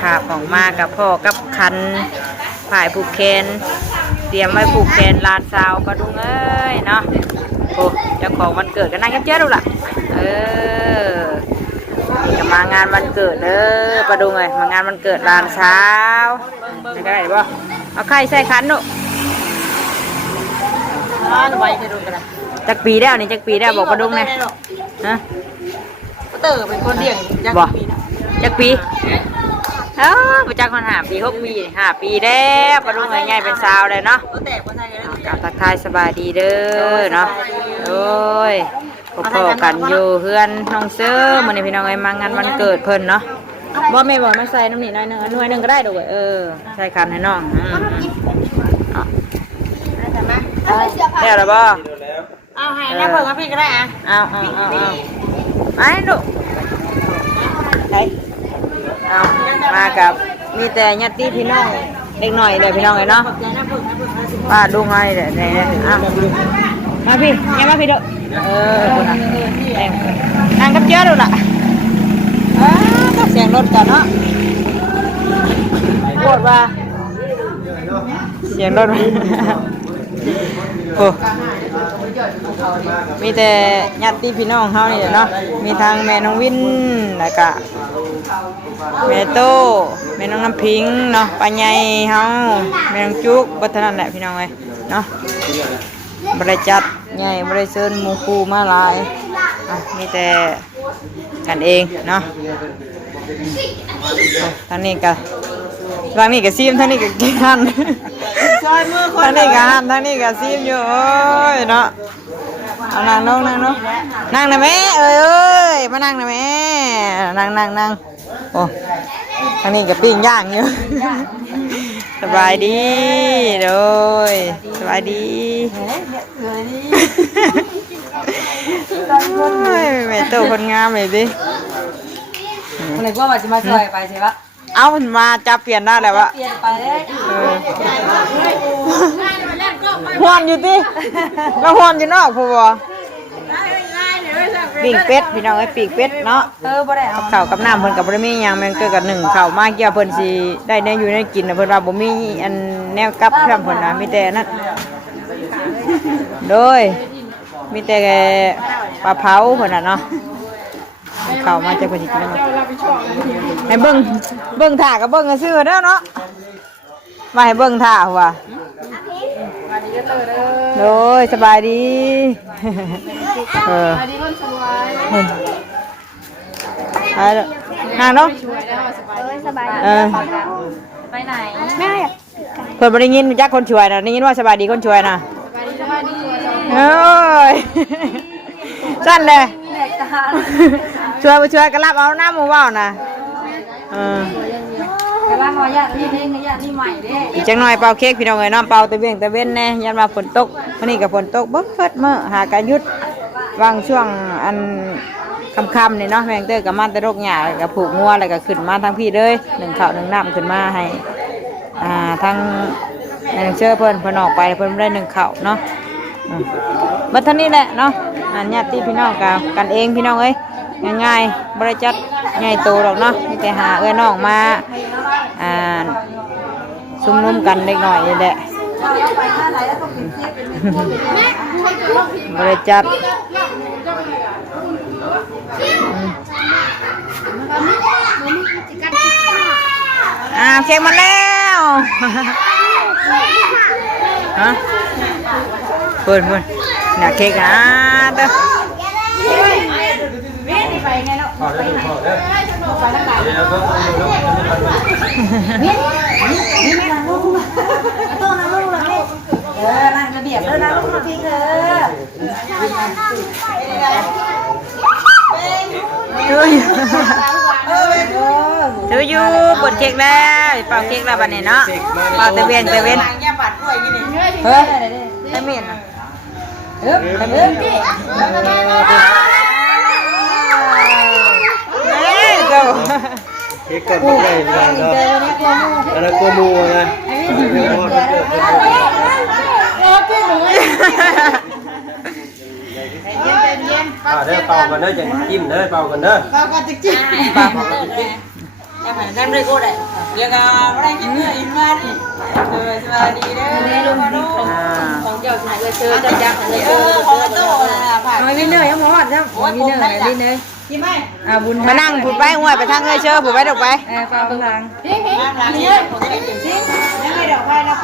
ขาบออกมากับพ่อกับคันผายผูกแขนเตรียมไว้ผูกแขนลานสาวปลาดุงเอ้ยเนาะโอ้เจ้าของวันเกิดก็นั่งเจ๊ดูล่ะจะมางานวันเกิดเด้อปลาดุงเอ้ยมางานวันเกิดลานสาวได้ป่ะเอาไข่ใส่ขันดูจักปีแล้วนี่จักปีแล้วบอกปลาดุงเนี่ยฮะเต๋อเป็นคนเลี้ยงจักปีประจักษ์คน5 ปี 6 ปี5 ปีแล้วปลาดุงใหญ่เป็นสาวเลยเนาะกับทักทายสบายดีเด้อเนาะโอ้ยพอกันอยู่เพื่อนน้องเสื้อมันนี่พี่น้องไอ้มางานวันเกิดเพิ่นเนาะบ่แม่บอกมาใส่น้ำนี่หน่อยนึงหน่วยนึงก็ได้ด้วยใส่คันให้น้องได้แล้วบ่เอาให้แม่เพิ่งกับพี่ก็ได้อ่ะเอาไอ้ดุเอามากับมีแต่ญาติพี่น้องเด็กหน่อยเลยพี่น้องเลยเนาะป้าดุงไงเดี๋ยวมาพี่ยังมาพี่เด้อนั่งกับเจ้าดูล่ะเสียงรถกันเนาะปวดว่าเสียงรถโอ้มีแต่ญาติพี่น้องเฮานี่เนาะมีทางแม่น้องวินแล้วก็แม่โตแม่น้องน้ำพิงเนาะป้าใหญ่เฮาแม่น้องจุกบัดนั้นแหละพี่น้องเอ้ยเนาะบริจัดใหญ่บริเชิญหมู่คู่มาหลายมีแต่กันเองเนาะทางนี้ก็ซีมทางนี้ก็กินหันทางนี้ก็หันทางนี้ก็ซีมอยู่โอ้ยเนาะเอานั่งนะแม่เอ้ยมานั่งนะแม่นั่งโอ้ทางนี้ก็ปิ้งย่างอยู่สบายดีเลยสบายดีแม่โตคนงามเลยดิคนไหนว่าจะมาช่วยไปใช่ปะเอามาจับเปลี่ยนได้แล้ววะเปลี่ยนไปได้หวนอยู่ดิแล้วหวนอยู่นอกพูบ่ปีกเป็ดพี่น้องไอ้ปีกเป็ดเนาะบ่ได้เอาข้าวกับน้ำเพิ่นกับบ่ได้มีหยังมันเกิดกับ1ข้าวมาเกี่ยวเพิ่นสิได้แนวอยู่ได้กินเพิ่นว่าบ่มีอันแนวกับพร้อมเพิ่นน่ะมีแต่นั้นโดยมีแต่ปลาเผาเพิ่นน่ะเนาะข้าวมาจะเพิ่นสิกินให้เบิ่งท่าก็เบิ่งซื่อเด้อเนาะมาให้เบิ่งท่าว่าโอ้ยสบายดีสบายดีคนสวยไปนั่งเนาะสบายไปไหนแม่เพิ่นบ่ได้ยินจักคนช่วยน่ะได้ยินว่าสบายดีคนช่วยน่ะสบายดีโอ้ยสั่นเลยช่วยบ่ช่วยก็รับเอาน้ำหมู่เว้าน่ะกำลังรอญาตินี่ใหม่เด้อีกจังหน่อยเป่าเค้กพี่น้องเอ้ยน้ำเป่าตะเว้นแน่ยันมาฝนตกวันนี้ก็ฝนตกเบิดมื้อหากะหยุดวางช่วงอันค่ำๆนี่เนาะแมงเตอร์กับมาตะรกหญ้ากับผูกงัวแล้วก็ขึ้นมาทั้งพี่เลย1ข้าว1น้ำขึ้นมาให้ทั้งเชื่อเพิ่นออกไปเพิ่นได้1ข้าวเนาะบัดเท่านี้แหละเนาะญาติพี่น้องกันเองพี่น้องเอ้ยง่ายๆบริจัดใหญ่โตหรอกเนาะมีแต่หาน้องมาซุ่มนุ่มกันเล็กหน่อยนี่แหละบริจัดเค้กมาแล้วฮะเพิ่นน่ะเค้กเด้อไปไงเนาะไปไหนไปทางไหนนี่นั่งลูกโตนั่งลูกเลยนั่งระเบียบเลยนั่งลูกพี่ดูอยู่ปวดเค้กแล้วเป่าเค้กแล้วบัดนี้เนาะเป่าตะเวนเฮ้ยตะเวนตะเวนเค้กก่อนไม่ได้เหมือนกันครับแล้วก็มูนะเย็นไป เด้อเป่ากันเด้อจะจิ้มเด้อเป่ากันเด้อ เป่ากันจิ๊กๆเป่ายังไงนั่นเลยกูได้เดี๋ยวก็ได้กินเนื้ออินมาดิสวัสดีเด้อเด้อลุงมาดูของเจ้าชายเลยเจอจะจับเลยของโตนะผ่านไม่เนื้อยังหมดจ้ะมีเนื้ออะไรนี่เนื้อกินไหมบุญมานั่งผุดไปงวยไปทางเอ้ยเชื่อผุดไปดอกไป เปล่าหลังพี่หลังนี่จริงยังไงดอกไฟนะ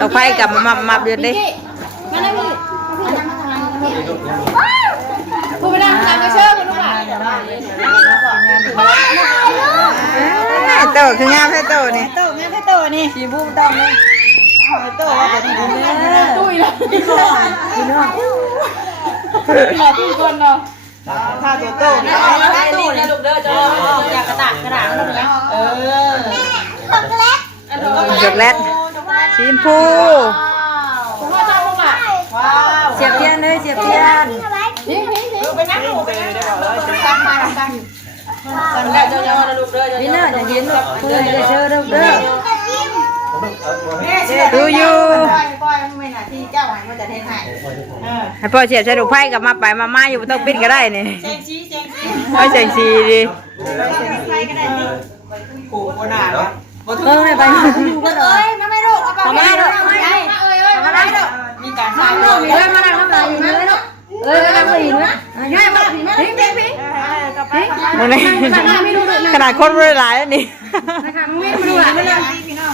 ดอกไฟกลับมาเดือนดิ มาได้พี่ผู้ไปนั่งหลังก็เชื่อคุณลูกหลานโตคืองามแท้โตนี่ โตงานโตนี่สีบุ้มต้องเลยโตว่าจะดีตุ้ยเลยพี่ก่อนพี่น้องพี่คนเนาะถ้าตัวโตนี่ตู้นี่ลูกเด้อจะอยากกระดาษลูกนะช็อกโกแลตสีชมพู เสียบเทียนเลยเสียบเทียนไปนั่งลูกไปนั่งตั้งมาตั้งแล้วเจ้าลูกเด้อนี่เนอะอย่าเย็นลูกเด้ออย่าเชื่อลูกเด้อดูอยู่ ปล่อยไม่หน้าที่เจ้าหายมันจะเทให้ให้พ่อเสียบใช้ดอกไฟกลับมาไปมาอยู่ต้องปิดก็ได้นี่เซงซีไม่เสียงซีดิ ใครก็ได้ดิโอ้โหหนาแล้วไปอยู่ก็เลยมาไม่ลูกเอาไปมาลูกมาได้ลูกมีการสร้างลูกมีด้วยมานั่งทำอะไรอยู่เลยลูกมานั่งเลยนะง่ายมากพิงมึงนี่ขนาดคนไม่หลายแล้วนี่นะคะมึงไม่ดูหลานไม่เลยพี่น้อง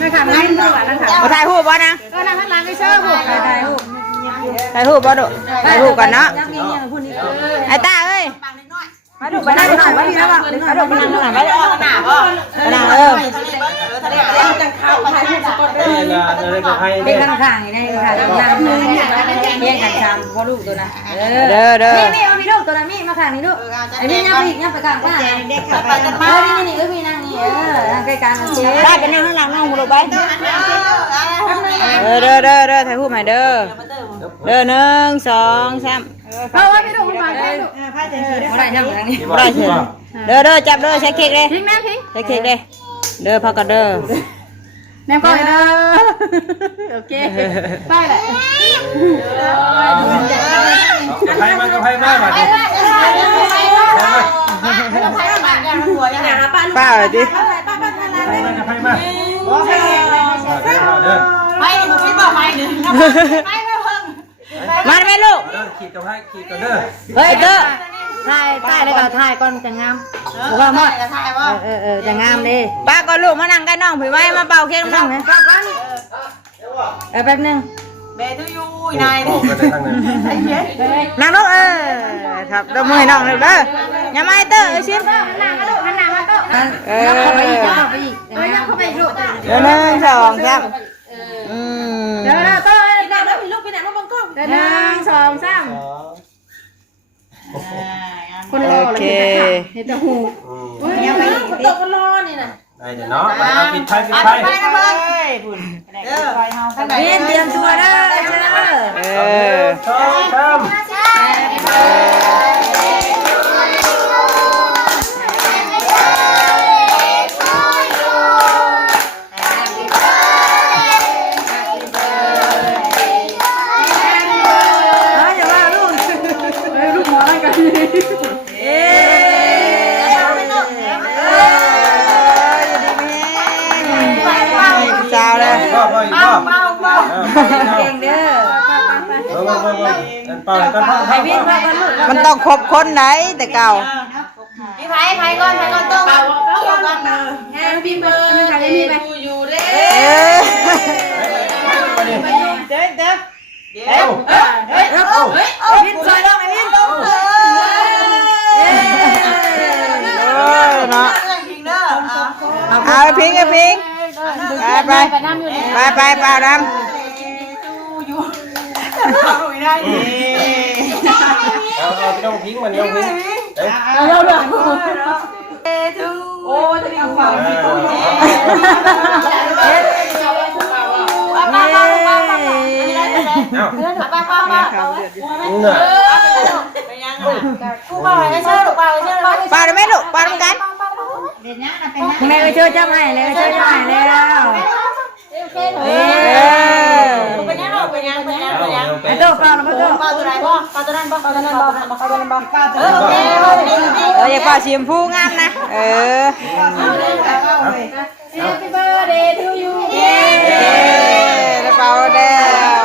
นะคะมึงไม่ดูหลานนะคะมาถ่ายรูปบ่นะนั่งข้างหลังไปเชื่อผมถ่ายรูปบ่ดุถ่ายรูปกันเนาะไอ้ตาเอ้ยมาดูไปนั่งหน่อยมาดูมาดูไปนั่งหน่อยมาดูหน้าบ่หน้าจังเข้าถ่ายรูปสกอตเด้อเป็นข้างๆนี่ค่ะนั่งเรียนกันชามพ่อลูกตัวนะนี่เอาพี่ลูกตัวนั้นมีมาข้างนี้ลูกอันนี้ยังไปอีกยังไปข้างบ้านเด็กขับไปกันมานี่ก็พี่นั่งนี่ใกล้กันได้ไปนั่งข้างหลังนั่งดูไปถ่ายรูปใหม่เด้อ1 2 3เพราะว่าพี่ลูกมาได้ลูกไพ่เจนซื้อได้ยังไงนี่ได้เชิญจับใช้เค้กเลยทิ้งแม่ทิ้งใช้เค้กเลยพักกันแม่ก็เด้อโอเคไปแหละกระไพมากระไพมากมาดิป้าเลยดิกระไพมากไปหนูไม่บอกไปหนึ่งไปมาเพิ่งมาไหมลูกขีดกระไพขีดกันเด้อเฮ้ยเด้อถ่ายแล้วก็ถ่ายก่อนจะงามบอกว่าหมดจะงามดิป้าก็ลูกมานั่งใกล้น้องผิวไม้มาเป่าเค้กน้องป้าก่อนแป๊บนึงเบทูยูนายนั่งลูกครับดมือน้องลูกเด้ออย่าไม่เตอร์ชิมหันหน้ามาลูกหันหน้ามาโต๊ะเข้าไปอีกเข้าไปอีกเข้าไปอีกลูก1 2 3เดี๋ยวโต๊ะเดี๋ยวพี่ลูกไปไหนมาบังกล้อง1 2 3คนรอเลยเห็นแต่หูยังไปโต๊ะคนรอนี่นะได้เดี๋ยวเนาะปิดไฟนะเพิ่งเตรียมตัวเด้เก่งเด้อมันต้องครบคนไหนแต่เก่าพี่ไผ่ก่อนต้องก่อนแฮปปี้เบิร์ดทูยูเด้เด้พินซอยลงไอ้พินเอาพิงไปเปล่าดำเอาต้องพิงมันต้องพิงโอ้จะมีความ ป้าได้ไหมลูกป้าทำกันแม่ไปช่วยเจ้าใหม่เลยช่วยเจ้าใหม่แล้วไอ้โต้ เปล่านะพ่อเปล่าตัวไหนบ่เปล่าตัวนั้นบ่เปล่าตัวนั้นบ่เปล่าตัวนั้นบ่โอเคอย่าเป่าสีชมพูงามนะHappy birthday to you เป่าแล้ว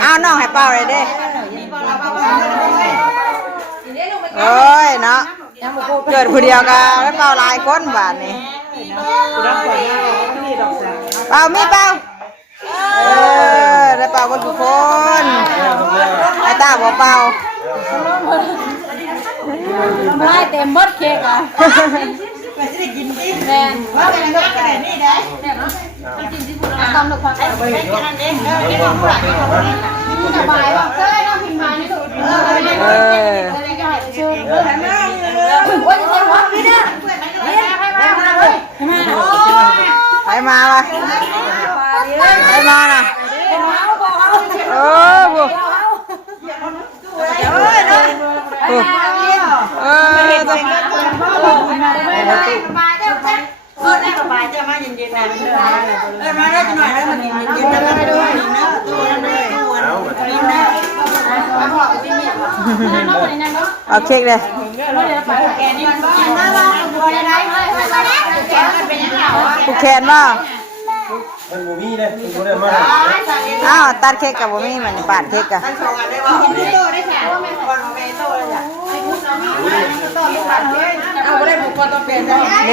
เอาน้องให้เป่าเลยเด้โอ้ยเนาะเกิดผู้เดียวกันแล้วเป่าหลายคนบาดนี้เป่ามีเป่าได้เป่าคนทุกคนไอ้ตาบอกเป่าไม่เต็มบดเค้กอ่ะแม่ว่าเป็นรถกระเด็นนี่ได้ตำลูกความไปกันเองที่น้องผู้หลักที่เขาที่สบายว่าเจ้ยน้องพิมพ์มานี่สุดโอ้ยจะวัดพี่เนี่ยให้มาวะให้มาน่ะโอ้โหมาเจ้ามาเย็นๆนะมาได้หน่อยแล้วมันเย็นๆนะไม่ด้วยนะตัวนั้นเลยนี่นะมาบอกกับพี่เมียน้องคนนี้นะเนาะเอาเค้กเลยแกนี่มันบ้าบ้าบัวอะไรแกมันเป็นยังไงวะผูกแขนบ่มันบ่มีเลยมันบ่ได้มาอ้าวตัดเค้กกับบ่มีมันปาดเค้กกะตั้งสองอันได้ว่ากินโตได้แค่ว่าแม่ก่อนว่าแม่โตเลยจ้ะไอ้มุ้งน้องมีโตลูกหลานเลยเอาบ่ได้ผูกคอต้องเป็นได้น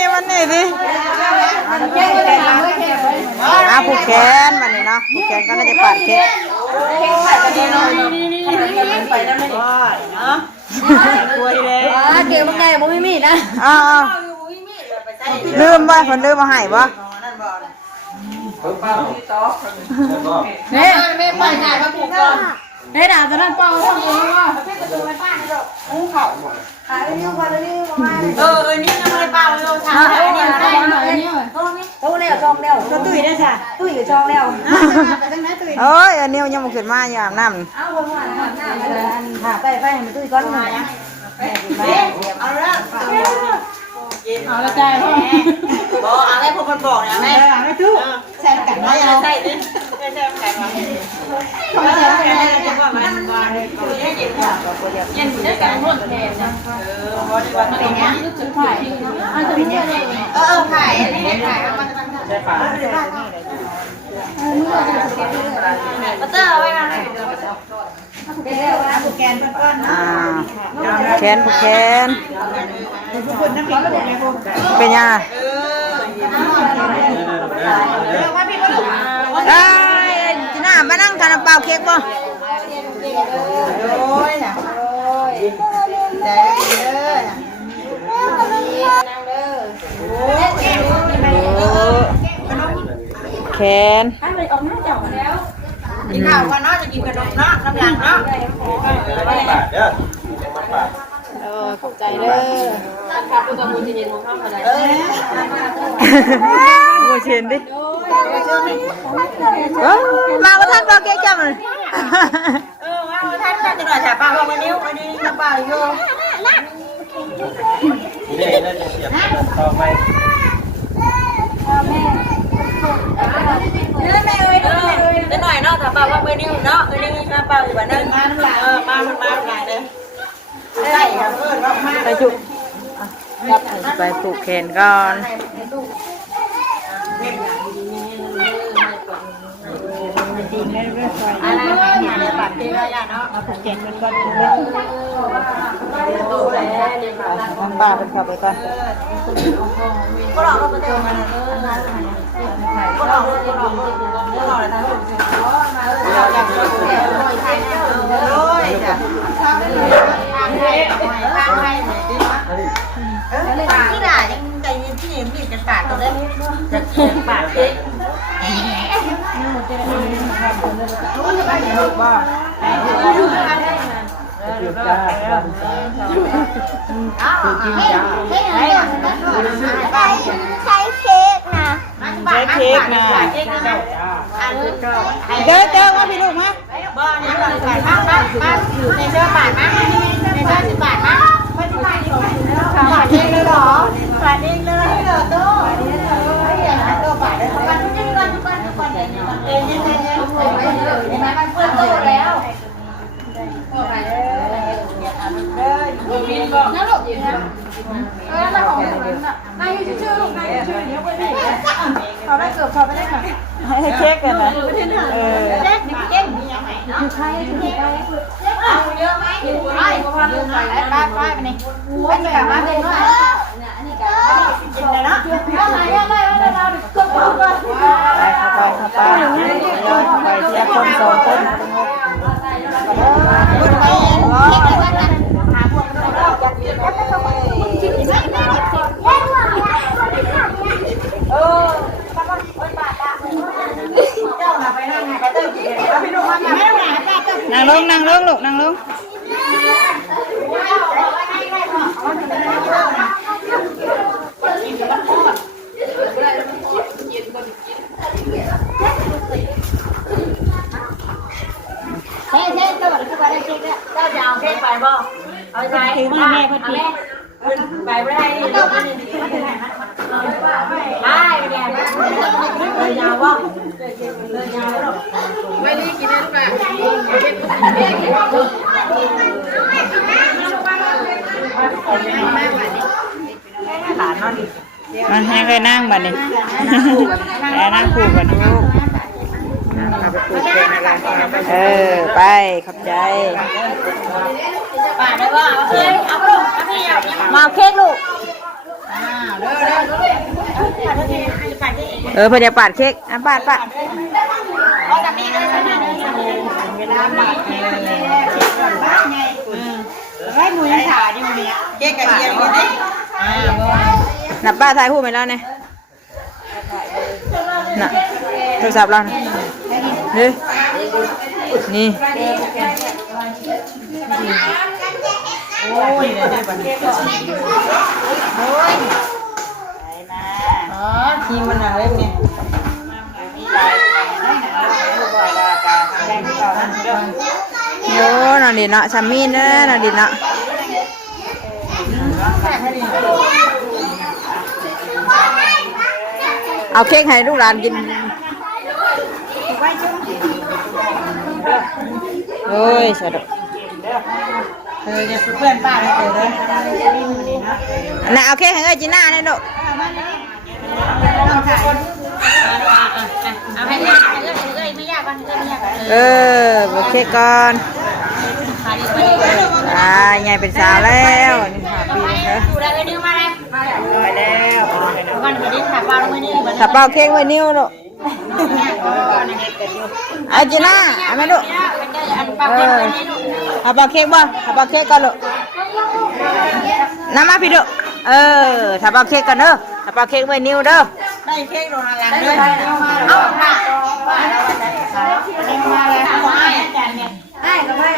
ี่มันนี่ดิผูกแขนมันนี่เนาะผูกแขนก็น่าจะปาดเค้กไปแล้วไม่ได้เนาะคุยเลยเก่งมากไงบ่มีมีดนะลืมบ่คนลืมมาให้บ่เนี่ยไม่ปล่อยถ่ายมาผูกก่อนเฮ้ยด่าจะนั่นเป้าทำยังไงวะอู้เขาขายนิ้วพอแล้วนิ้วมานี่ทำไมเป้าเราทำได้เนี่ยได้เนี่ยตู้เนี่ยจองแล้วตุ้ยได้จ้ะตุ้ยอยู่จองแล้วโอ้ยอันนี้ยังบ่ขึ้นมาอยู่อาบน้ำเอาบ่มาอาบน้ำอันหาไปให้มันตุ้ยก้อนมาเอาละเอาละใจพ่อบอกอะไรพวกมันบอกนะแม่ไม่ตู้แซมกันไม่เอาใช่ดิใช่กันมาเขาแซมกันจะว่ามันว่าเย็นเย็นได้กันหมดแทนนะวันนี้รู้สึกถ่ายอันจะเป็นยังไงถ่ายนี่ถ่ายมันใช่ป่ะมาเตอร์ไว้นะผูกแขนก้อนนะแขนผูกแขนเป็นยังจีน่ามานั่งทานเปล่าเค้กบ่แขนกินข้าวกันเนาะจะกินขนมเนาะน้ำหลังเนาะขอบใจเลยครับตัวมูจะเย็นข้าวอะไรมูเชนดิมาว่าท่านเปล่าเค้กจังเลยมาว่าท่านจะหน่อยถ่ายปลาวันนี้วันนี้ปลาอยู่นี่น่าจะเสียบต่อไปได้หน่อยเนาะถ่ายปลาว่าวันนี้เนาะวันนี้มีปลาอยู่บ้านนึงมาน้ำหลังมาหลายเลยได้ครับไปจุไปผูกแขนก่อนอะไรเนี่ยปัดเท้าย่าเนาะมาผูกแขนกันก่อนทำป้าเป็นขับไปก่อนก็ลองเราไปเจอมันก็ลองเลยนะเราอยากจะผูกแขนด้วยใครเนี่ยด้วยจ้ะทางให้ที่ด่ายังใจเย็นที่มีจะปาดตัวได้จะปาดเองรู้จะไปไหนลูกบ้าใช้เค้กนะ ใช้เค้กนะเจอว่าพี่ลูกมั้ยบ้านี่บ้านในเสื้อปาดมั้ยในเสื้อสิบบาทมั้ย ฝาดเองเลยเหรอฝาดเองเลยเหรอโต้โต้ฝาดเลยมันทุกคนเองยังไงเนี่ยเห็นไหมมันเพื่อนโตแล้วน้าลูกอยู่นะแล้วของนายอยู่ชื่อลูกนายอยู่ชื่อเนี้ยไปดิเขาได้เกือบเขาไม่ได้ค่ะให้เช็คกันนะเจ๊มีเจ๊มียังไงอยู่ใครอยู่ใครเยอะไหมไปไปนี่ไปจะกลับมาเลยอันนี้กินเลยเนาะเราเกือบทุกคนไปเข้าไปเสียคนสองคนนั่งลงนั่งลงลูกนั่งลงเฮ้ตัวคือว่าได้เช็คแล้วเจ้าจะเอาเช็คไปบ่เอาใจถือมาแม่เพิ่นถือไปบ่ได้นี่ได้แม่เลยยาวบ่เลยยาวแล้วไม่ได้กินได้ลูกมันให้ไปนั่งบัดนี้ไปนั่งผูกบัดนี้ไปขอบใจ ป้าได้ว่าโอเคเอาลูกเอาพี่มาเค้กลูกเพื่อจะปาดเค้กปาดเอาจากนี้ก็ได้เวลาปาดเค้กบ้านไงไว้มือยังขาดิมือเค้กกระเทียมอยู่ดินับป้าถ่ายรูปไปแล้วเนี่ยน่ะโทรศัพท์เรานี่โอ้ยได้บัดนี้โอ้ยไปมาอ๋อทีมมันอะไรเนี่ยโย่นอนดิเนาะซัมมี่เนาะนอนดิเนาะเอาเค้กให้ลูกหลานกินโอ้ยสะดุดจะเพื่อนป้าได้เลยน่ะเอาเค้กให้เอ้ยจีน่าได้ลูกเอาให้ไม่ยากบ้างไม่ยากบอกเค้กก่อนใหญ่เป็นสาวแล้วนี่5 ปีแล้วดูได้เลยนิ้วมาเลยมาแล้ววันนี้ถักเป้าไว้นี่ถักเป้าเค้กไว้นิ้วลูกเอาจีน่าเอาไหมลูกเอาเป้าเค้กบ่เอาเป้าเค้กก่อนลูกน้ำมาพี่ลูกถักเป้าเค้กก่อนเด้อถักเป้าเค้กไว้นิ้วเด้อได้เค้กโดนอะไรด้วยเอามามาเลยมาให้อาจารย์เนี่ยให้ก็ให้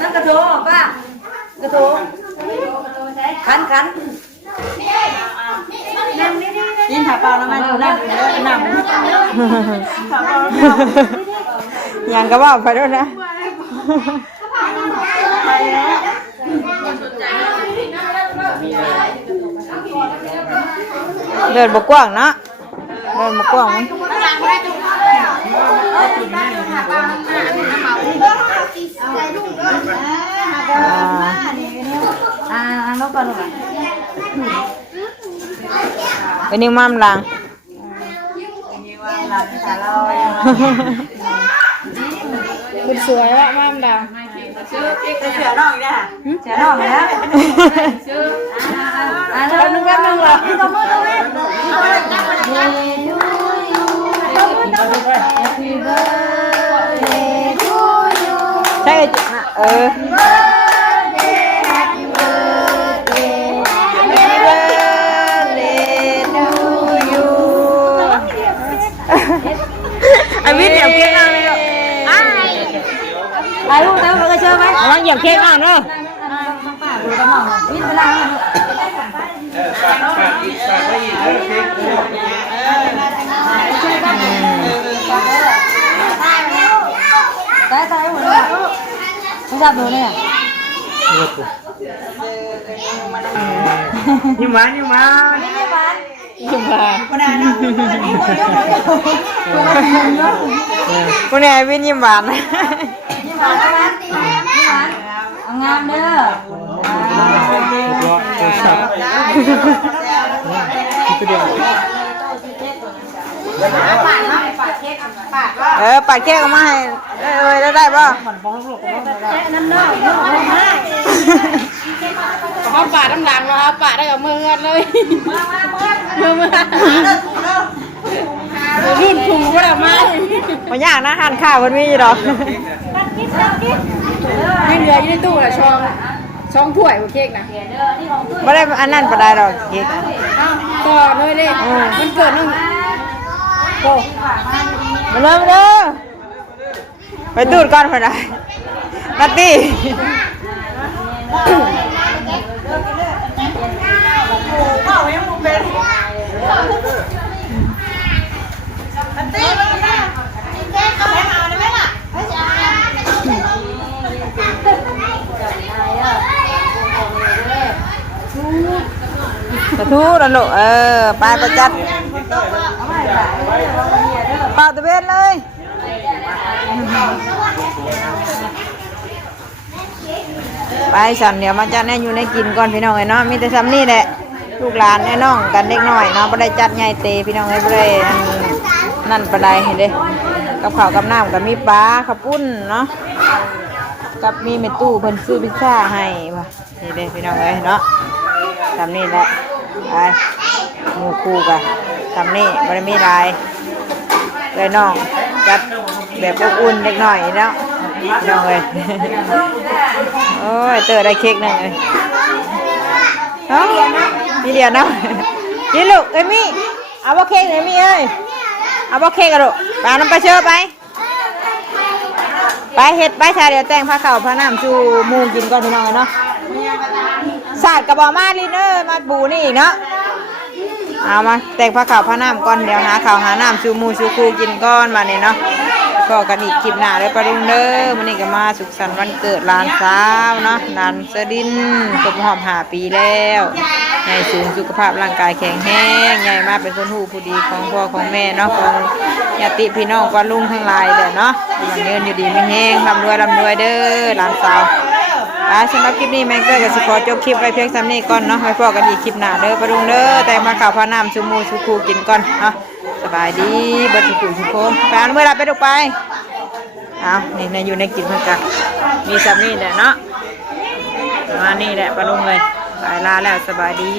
นั่นกระโถป้ากระโถขันยินถ่าเปล่าแล้วมันนั่งนั่งยังก็ว่าไปด้วยนะเดินบกกว้างนะเดินบกกว้างมั้งน้องก่อนหน่อยเป็นนิ้วม้ามลังคุณสวยอ่ะม้ามลังเสือน้องเนี่ยเสือน้องเนี่ยแป๊บนึงเหรอใช่ไอ้วิทย์เหยียบเค้กอ่ะไหมลูกไอ้ลูกเต้าเราก็เชื่อไหมวางเหยียบเค้กอ่ะเนาะดูกระหม่อมวิทย์เวลาตายหมดเลย จับดูเนี่ย ยิ้มหวานยิ้มหวาน นี่บ้าน ยิ้มหวาน คนนั้นนะ คนไหนวินยิ้มหวาน นี่บ้านนี่บ้านนี่บ้านเอางามเด้อ ตัวสับนี่เดียว ปาดมาปาดเค้กปาดว่า ปัดเค้กออกมาให้ได้ป่ะ น้ำเน่าน้ำให้ เขาปาดน้ำหลังนะครับปาดได้กับมือเลยมือรุ่นถุงก็ได้มาไม่ยากนะหั่นข้าวมันมีอยู่หรอก ไม่เหลืออยู่ในตู้ละช่องถ้วยเค้กนะ ไม่ได้อันนั้นปะได้หรอกเค้ก ต่อเลยเลยมันเกิดนึงโอ้ มาเลยไปดูดก่อนพอได้นัตตี้กระทู้นะลูกไปประจัดเป่าตะเวนเลยไปสันเดี๋ยวมาจัดให้อยู่ในกินก่อนพี่น้องไอ้เนาะมีแต่ซ้ำนี่แหละลูกหลานไอ้น้องกันเด็กหน่อยเนาะบ่ได้จัดใหญ่เตพี่น้องไอ้บ่ได้นั่นปะได้เห็นเด้กับข้าวกับน้ำกับมีปลาข้าวปุ้นเนาะกับมีเมตู้เพิ่นซื้อพิซซ่าให้ว่ะนี่เด้พี่น้องเอ้ยเนาะซ้ำนี่แหละไปหมู่คู่กันซ้ำนี่บ่ได้มีหลายเลยน้องจัดแบบอบอุ่นเล็กหน่อยเนาะน้องเอ้ย โอ้ยเตอได้เค้กหนึ่งเลยเนาะมีเดียวเนาะนี่ลูกเอ้ยมี่เอาบ่เค้กเอ้ยมี่เอ้ยเอาบ่เค้กกันลูกไปน้ำปลาเชื่อไปเห็ดไปชาเดี๋ยวแต่งผ้าขาวผ้าน้ำชูหมูกินก่อนพี่น้องเนาะสาดกระบอกมาลินมาบูนี่อีกเนาะเอามาแต่งผ้าขาวผ้าน้ำก่อนเดี๋ยวหาข้าวหาน้ำชูหมูชูคูกินก้อนมาเนี่ยเนาะก็กันอีกคลิปหน้าเลยปะลุงเด้อมื้อนี้ก็มาสุขสันต์วันเกิดหลานสาวเนาะหลานเสดินครบหอม5 ปีแล้วใหญ่สูงสุขภาพร่างกายแข็งแรงใหญ่มากเป็นคนหูผู้ดีของพ่อของแม่เนาะของญาติพี่น้องปะลุงทั้งหลายเด้อเนาะอย่างเงินอยู่ดีไม่แห้งร่ำรวยเด้อหลานสาวสำหรับคลิปนี้แม่ก็จะขอจบคลิปไว้เพียงเท่านี้ก่อนเนาะไว้พบกันอีกคลิปหน้าเด้อปะลุงเด้อแต่มาข่าวพาน้ำชูหมูชูคูกินก่อนเนาะสบายดีบัดทุกคนไปเมื่อไรไปดูไปเอานี่ในอยู่ในกินเพื่อนกันมีซ้ำนี่แหละเนาะมานี่แหละปะลุงเลยไปลาแล้วสบายดี